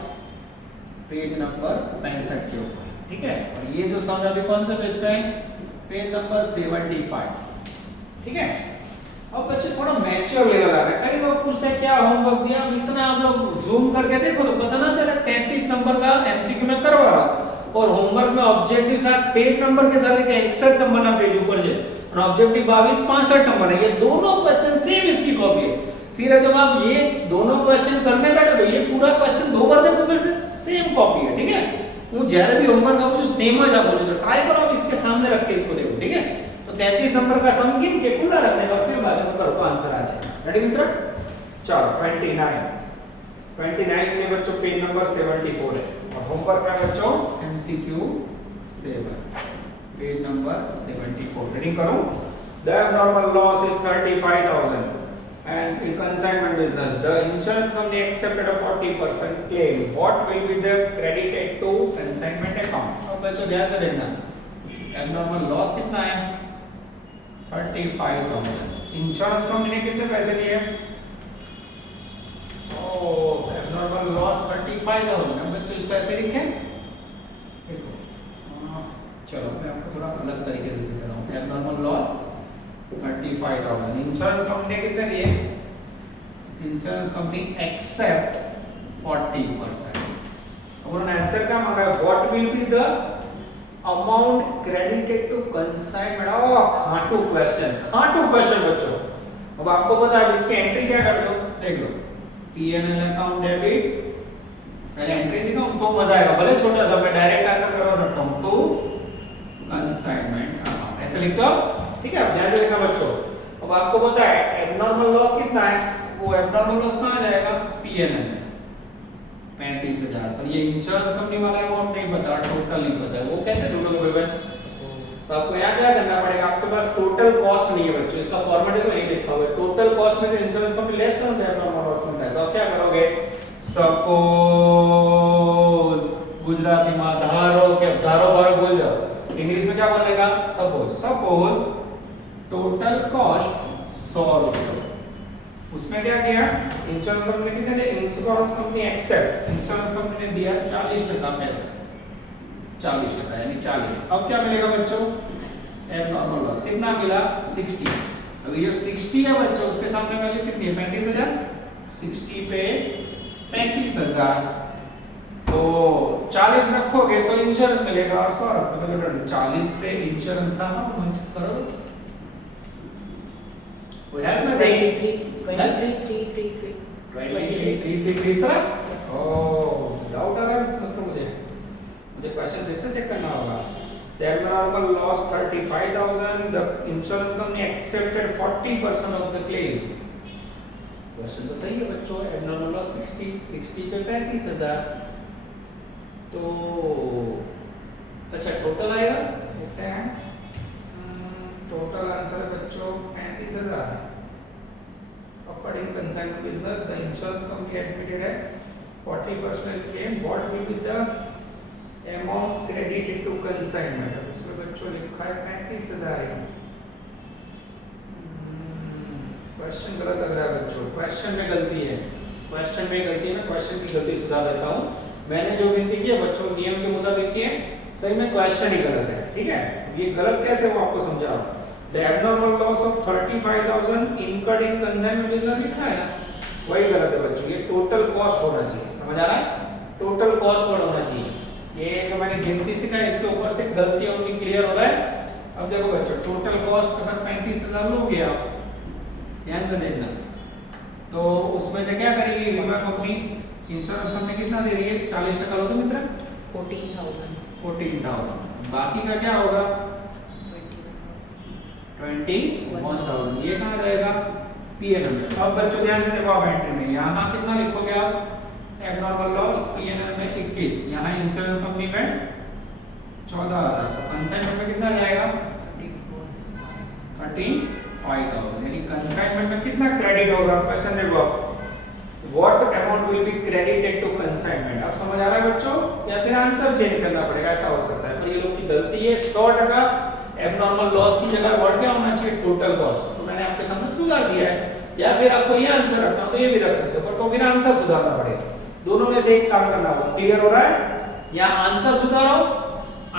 पेज नंबर 65 के ऊपर। ठीक है। और ये जो सम अभी कौन से पेज पे है? Page number 75। ठीक है। अब बच्चे थोड़ा मैच्योर लेवल आ रहा है। कई लोग पूछते हैं क्या होमवर्क दिया? अब इतना आप लोग जूम करके देखो तो पता ना चला 33 नंबर का एमसीक्यू में करवा रहा और होमवर्क में ऑब्जेक्टिव साथ पेज नंबर के साथ एक 61 नंबर ना पेज ऊपर से और ऑब्जेक्टिव 22 65 नंबर है। ये दोनों क्वेश्चन सेम इसकी कॉपी है। फिर जब आप ये दोनों क्वेश्चन करने बैठो तो ये पूरा क्वेश्चन दो बार देखो फिर से सेम कॉपी है। ठीक है। वो जरा भी होमवर्क का पूछो सेम है जा पूछो तो ट्राई करो आप इसके सामने रख के इसको देखो। ठीक है। तो 33 नंबर का सम गिन के खुला रखने का फिर बाजू में करो तो आंसर आ जाएगा। रेडी मित्र? चलो 29 के लिए बच्चों पेज नंबर 74 है और होमवर्क में बच्चों एमसीक्यू 7 पेज नंबर 74 रीडिंग करो। The abnormal loss is 35,000 and in consignment business the insurance company accepted a 40% claim. What will be the credited to consignment account? अब बच्चों ध्यान से देखना। abnormal loss कितना है? 35,000। इंश्योरेंस कंपनी ने कितने पैसे दिए? abnormal loss 35,000। अब बच्चों इस पैसे लिखें। देखो चलो मैं आपको थोड़ा अलग तरीके से सिखा रहा हूँ। abnormal loss 35,000 इंश्योरेंस कंपनी ने कितने दिए? Insurance company accept 40%। अब उन्होंने आंसर क्या मांगा है? What will be the amount credited to consignment. खाटू क्वेश्चन बच्चों। अब आपको पता है इसकी एंट्री क्या कर दो? देख लो पीएनएल अकाउंट डेबिट पहले एंट्री सीखा तो मजा आएगा। भले छोटा सा मैं डायरेक्ट आंसर करवा सकता हूं टू कंसाइनमेंट अकाउंट ऐसे लिख दो। ठीक है। अब ध्यान से देखना बच्चों। अब आपको पता है एब्नॉर्मल लॉस कितना है? वो एब्नॉर्मल लॉस कहां जाएगा? पीएनएल में 35,000। पर ये इंश्योरेंस कंपनी वाला अमाउंट नहीं पता, टोटल नहीं पता है। वो कैसे ढूंढोगे भाई? तो आपको यहाँ क्या करना पड़ेगा? आपके पास टोटल कॉस्ट नहीं है बच्चों। इसका फॉर्मूला देखो यही लिखा हुआ है। टोटल कॉस्ट में से इंश्योरेंस कंपनी लेस करो तो एब्नॉर्मल लॉस बनता है। तो आप क्या करोगे? सपोज गुजराती में धारो के धारो बारो बोल जाओ। इंग्लिश में क्या बनेगा? सपोज टोटल कॉस्ट 100 रुपए। उसमें क्या किया? इंश्योरेंस कंपनी ने कितने दिए? Insurance company accept insurance company ने दिया 40% पैसा 40% यानी 40। अब क्या मिलेगा बच्चों? एब्नॉर्मल लॉस कितना मिला? 60। अब ये 60 है बच्चों उसके सामने वैल्यू कितनी है? 35,000। 60 पे 35,000 तो 40 रखोगे तो इंश्योरेंस मिलेगा और 100 रखोगे तो 40 पे इंश्योरेंस था। हाउ मच करो? We have my 23 इस तरह? डाउट आ रहा है मतलब मुझे क्वेश्चन फिर से चेक करना होगा। The abnormal loss 35,000. The insurance company accepted 40% of the claim. Question तो सही है बच्चों। abnormal loss 60 पे 35,000 तो अच्छा टोटल आएगा देखते हैं। टोटल आंसर है बच्चों 35,000। According to consignment business, the insurance company admitted a 40% claim. What will be the amount credited to consignment? अब इसमें बच्चों लिखा है 35,000। क्वेश्चन गलत लग रहा है बच्चों। क्वेश्चन में गलती है। मैं क्वेश्चन की गलती सुधार देता हूँ। मैंने जो गिनती की है बच्चों नियम के मुताबिक की है। सही में क्वेश्चन ही गलत है। ठीक है। ये गलत कैसे वो आपको समझा। The abnormal loss of 35,000 incurred in consignment business लिखा है ना, वही गलत है बच्चों। ये टोटल कॉस्ट होना चाहिए। समझ आ रहा है? टोटल कॉस्ट होना चाहिए। ये जो मैंने गिनती सिखाई इसके ऊपर से गलतियां उनकी क्लियर हो रहा है। अब देखो बच्चों, टोटल कॉस्ट अगर 35,000 लोगे आप, ध्यान से देखना, तो उसमें से क्या करेगी बीमा कंपनी, इंश्योरेंस कंपनी कितना दे रही है, 40% लो तो मित्र 14,000. 14,000, बाकी का क्या होगा 21,000, ये कहाँ जाएगा पीएनएल में। अब बच्चों ध्यान से देखो, आप एंट्री में यहाँ कितना लिखोगे आप, एबनॉर्मल लॉस पीएनएल में 21, यहाँ इंश्योरेंस कंपनी में 14,000, तो कंसाइनमेंट में कितना जाएगा 35,000, यानी कंसाइनमेंट में कितना क्रेडिट होगा। क्वेश्चन देखो आप, what amount will be credited to consignment. अब समझ आ रहा है बच्चों, या फिर आंसर चेंज करना पड़ेगा, ऐसा हो सकता है, पर ये लोग की गलती है। 100% एबनॉर्मल लॉस की जगह वर्ड क्या होना चाहिए, टोटल कॉस्ट, तो मैंने आपके सामने सुधार दिया है। या फिर आपको ये आंसर रखना हो तो ये भी रख सकते हो, पर तो फिर आंसर सुधारना पड़ेगा, दोनों में से एक काम करना होगा। क्लियर हो रहा है, या आंसर सुधारो,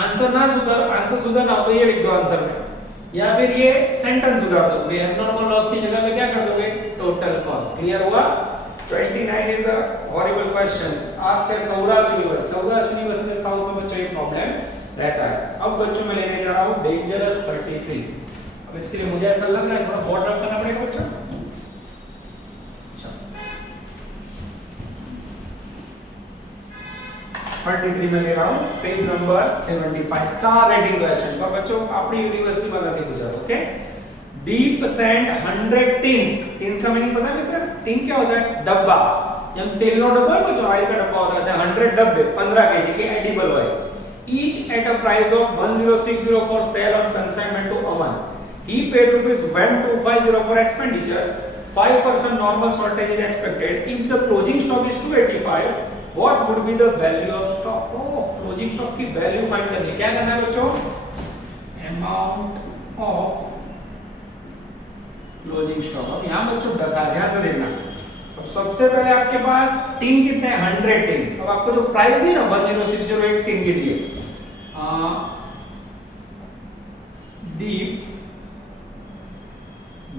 आंसर ना सुधारो, आंसर सुधारना हो तो ये लिख दो आंसर में, या फिर ये सेंटेंस सुधार दो, एबनॉर्मल लॉस की जगह पे क्या कर दोगे, टोटल कॉस्ट। क्लियर हुआ। 29 is a horrible question asked at Saurashtra university. Saurashtra university south में बच्चों ये प्रॉब्लम रहता है। अब बच्चों में लेने जा रहा हूं डेंजरस 33। अब इसके लिए मुझे ऐसा लग रहा है थोड़ा बोर्ड रफ करना पड़ेगा बच्चों। 33 में ले रहा हूं, page number 75, star rating question. तो बच्चों अपनी यूनिवर्सिटी वाला थे Gujarat, okay. Deep sand 100 tins, tins का मीनिंग पता है मित्र, टिन क्या होता है, डब्बा, जब तेल नो डब्बा है बच्चों, ऑयल का डब्बा होता है, ऐसे 100 डब्बे 15 केजी के edible oil, each at a price of 1060 for sale on consignment to Aman. He paid rupees 1250 for expenditure. 5% normal shortage is expected. If the closing stock is 285, what would be the value of stock? Oh, closing stock की value find करनी है। क्या करना है बच्चों, amount of closing stock. अब यहाँ बच्चों ध्यान से देखना, अब सबसे पहले आपके पास टिन कितने हैं, 100 टिन। अब आपको जो प्राइस दी ना 10608 टिन की दी है,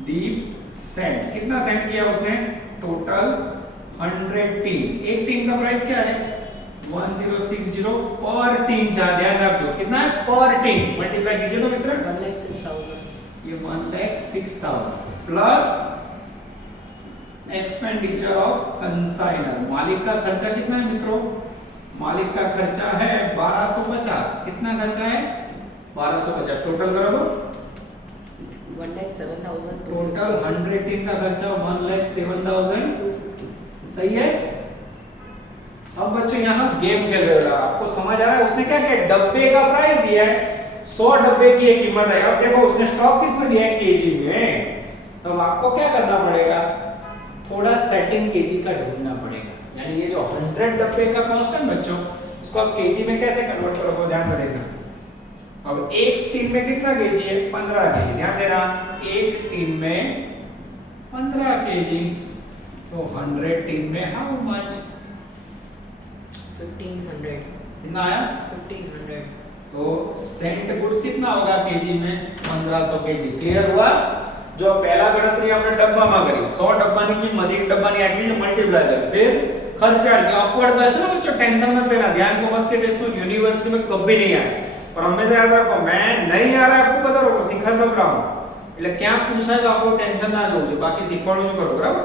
डीप सेंट, कितना सेंट किया उसने, टोटल 100 टिन। एक टिन का प्राइस क्या है 1060 पर टिन, ध्यान रखो कितना है पर टिन, मल्टीप्लाई कीजिए तो मित्र 1,06,000. ये 1,06,000 प्लस एक्सपेंडिचर ऑफ कंसाइनर, मालिक का खर्चा कितना है मित्रों, मालिक का खर्चा है 1250, कितना खर्चा है 1250, टोटल करो तो 1,07,000. टोटल 100 टिन का खर्चा 1,07,250, सही है। अब बच्चों यहाँ गेम खेल रहे हो, आपको समझ आ रहा है, उसने क्या किया, डब्बे का प्राइस दिया है, 100 डब्बे की एक कीमत है। अब देखो उसने स्टॉक किसमें दिया है, केजी में, तो अब आपको क्या करना पड़ेगा, थोड़ा सेटिंग केजी का ढूंढना पड़ेगा, यानी ये जो 100 डब्बे का कॉस्ट है बच्चों, उसको आप केजी में कैसे कन्वर्ट करोगे, ध्यान से देखना। अब एक टीन में कितना केजी है, 15 केजी, ध्यान देना, एक टीन में 15 केजी, तो 100 टीन में हाउ मच, 1,500. कितना आया 1,500. तो सेंट गुड्स कितना होगा केजी में, 1500 केजी। क्लियर हुआ। जो पहला गणतरी हमने डब्बा में करी, 100 डब्बाની કિંમત, એક ડબ્બાની આટલી મલ્ટીપ્લાય કરી, फिर खर्चा के ऑकवर्ड क्वेश्चन है बच्चों, टेंशन मत लेना, ध्यान कॉमर्स के टेस्ट में यूनिवर्सिटी में कभी नहीं आए, और हमेशा याद रखो मैं नहीं आ रहा आपको बता रहा हूं, सिखा सब रहा हूं, એટલે क्या पूछा है तो आपको टेंशन ना लो, बाकी सिखाणું શું करो, बराबर।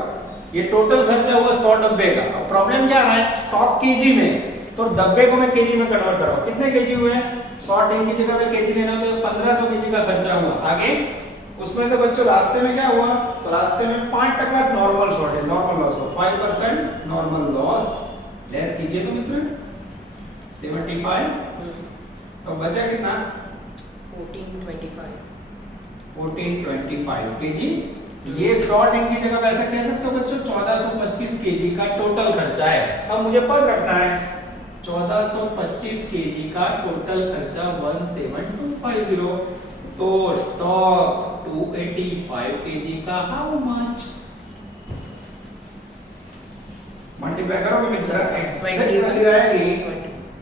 ये टोटल खर्चा हुआ 100 डब्बे का। अब प्रॉब्लम क्या आ रहा है, स्टॉक केजी में, तो डब्बे को मैं केजी में कन्वर्ट कर रहा हूं, कितने केजी हुए हैं, 100 टिन की जगह में केजी लेना, तो 1500 केजी का खर्चा हुआ। आगे उसमें से बच्चों रास्ते में क्या हुआ, तो रास्ते में 5% नॉर्मल शॉर्टेज, नॉर्मल लॉस हुआ, 5% नॉर्मल लॉस, लेस कीजिए तो मित्र 75, तो बचा कितना 1425 केजी। ये 100 टिन की जगह वैसे कह सकते हो बच्चों 1425 केजी का टोटल खर्चा है। अब मुझे पद रखना है 1425 केजी का टोटल खर्चा 17250, तो स्टॉक 285 केजी का हाउ मच, मल्टीप्लाई करोगे मित्र, एक्सैक्टली आएगी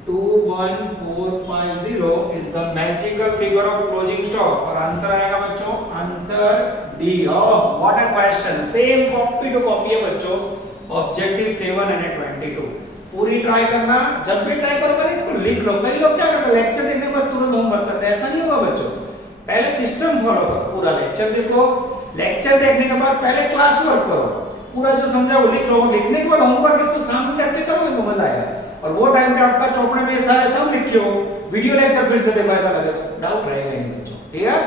21450 is the magical figure of closing stock, और आंसर आएगा बच्चों, answer D. Oh what a question, same copy to copy है बच्चों, ऑब्जेक्टिव 7 एंड 22 पूरी ट्राई करना। जब भी ट्राई करो पहले इसको लिख लो। कई लोग क्या करते हैं लेक्चर देखने के बाद तुरंत होमवर्क करते हैं, ऐसा नहीं होगा बच्चों, पहले सिस्टम फॉलो करो, पूरा लेक्चर देखो, लेक्चर देखने के बाद पहले क्लास वर्क करो, पूरा जो समझा वो लिख लो, लिखने के बाद होमवर्क इसको सामने रख के करोगे तो मजा आएगा। और वो टाइम पे आपका चौपड़े में सारे सब लिखे हो, वीडियो लेक्चर फिर से देखो, ऐसा लगेगा, डाउट रहेगा नहीं बच्चों। क्लियर?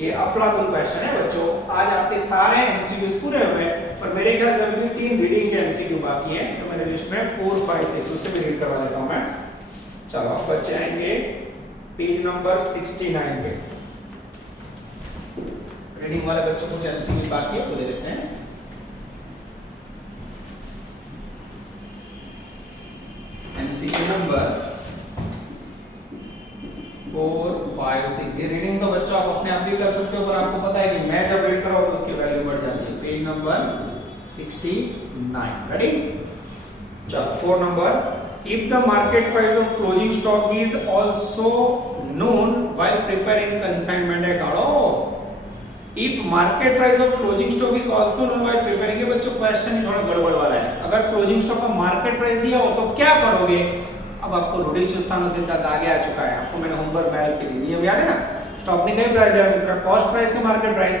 ये अफलातून क्वेश्चन है बच्चों। आज आपके सारे एमसीक्यूज पूरे हुए हैं, और मेरे ख्याल से अभी 3 रीडिंग के एमसीक्यू बाकी हैं, तो मेरे लिस्ट में 4, 5, 6 उससे भी रीड करवा देता हूं मैं। चलो बच्चे आएंगे पेज नंबर 69 पे। रीडिंग वाले बच्चों को एमसीक्यू बाकी है वो ले लेते हैं। MCQ number 4, 5, 6। ये रीडिंग तो बच्चों आप अपने आप भी कर सकते हो, पर आपको पता है कि मैं जब रीड कर रहा हूं तो उसकी वैल्यू बढ़ जाती है। Page number 69। रेडी? चलो 4 number, if the market price of closing stock is also known while preparing consignment account, if market price of closing stock is also known while preparing, ये बच्चों क्वेश्चन थोड़ा गड़बड़ वाला है। अगर क्लोजिंग स्टॉक का market price दिया हो तो क्या करोगे? अब आपको रूढ़ि चुस्तानो सिद्धांत आगे आ चुका है, आपको मैंने होमवर्क में हेल्प की थी, नियम याद है ना? स्टॉक ने कई प्राइस दिया मित्र, कॉस्ट प्राइस का market price,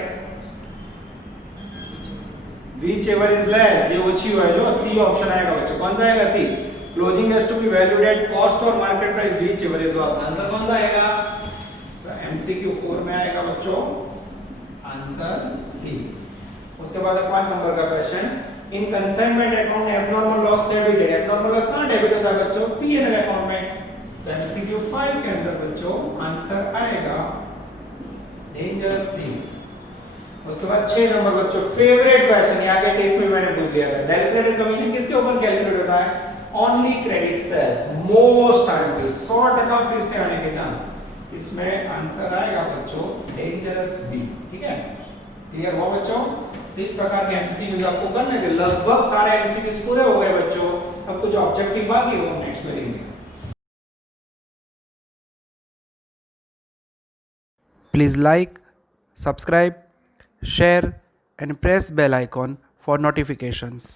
whichever is less, ये ओछी है जो सी ऑप्शन आएगा बच्चों। कौन सा आएगा? C. Closing has to be valued at cost और market price whichever is less. Answer कौन सा आएगा? तो एमसीक्यू 4 में आएगा बच्चों आंसर सी। उसके बाद 5 नंबर का question, in consignment account abnormal loss debited, abnormal loss कहां डेबिट होता है बच्चों? पीएनएल अकाउंट में। तो एमसीक्यू 5 के अंदर बच्चों आंसर आएगा डेंजर सी। उसके बाद 6 नंबर बच्चों फेवरेट क्वेश्चन, ये आगे टेस्ट में मैंने पूछ लिया था, डेलिब्रेटेड कमीशन किसके ऊपर कैलकुलेट होता है? Only credit sales, most time पे 100% फिर से आने के चांस। इसमें आंसर आएगा बच्चों डेंजरस बी। ठीक है? क्लियर हुआ बच्चों? तो इस प्रकार के एमसीक्यूज आपको करने के, लगभग सारे एमसीक्यूज पूरे हो गए बच्चों। अब कुछ ऑब्जेक्टिव बाकी है वो नेक्स्ट में लेंगे। Please like, subscribe, share and press bell icon for notifications.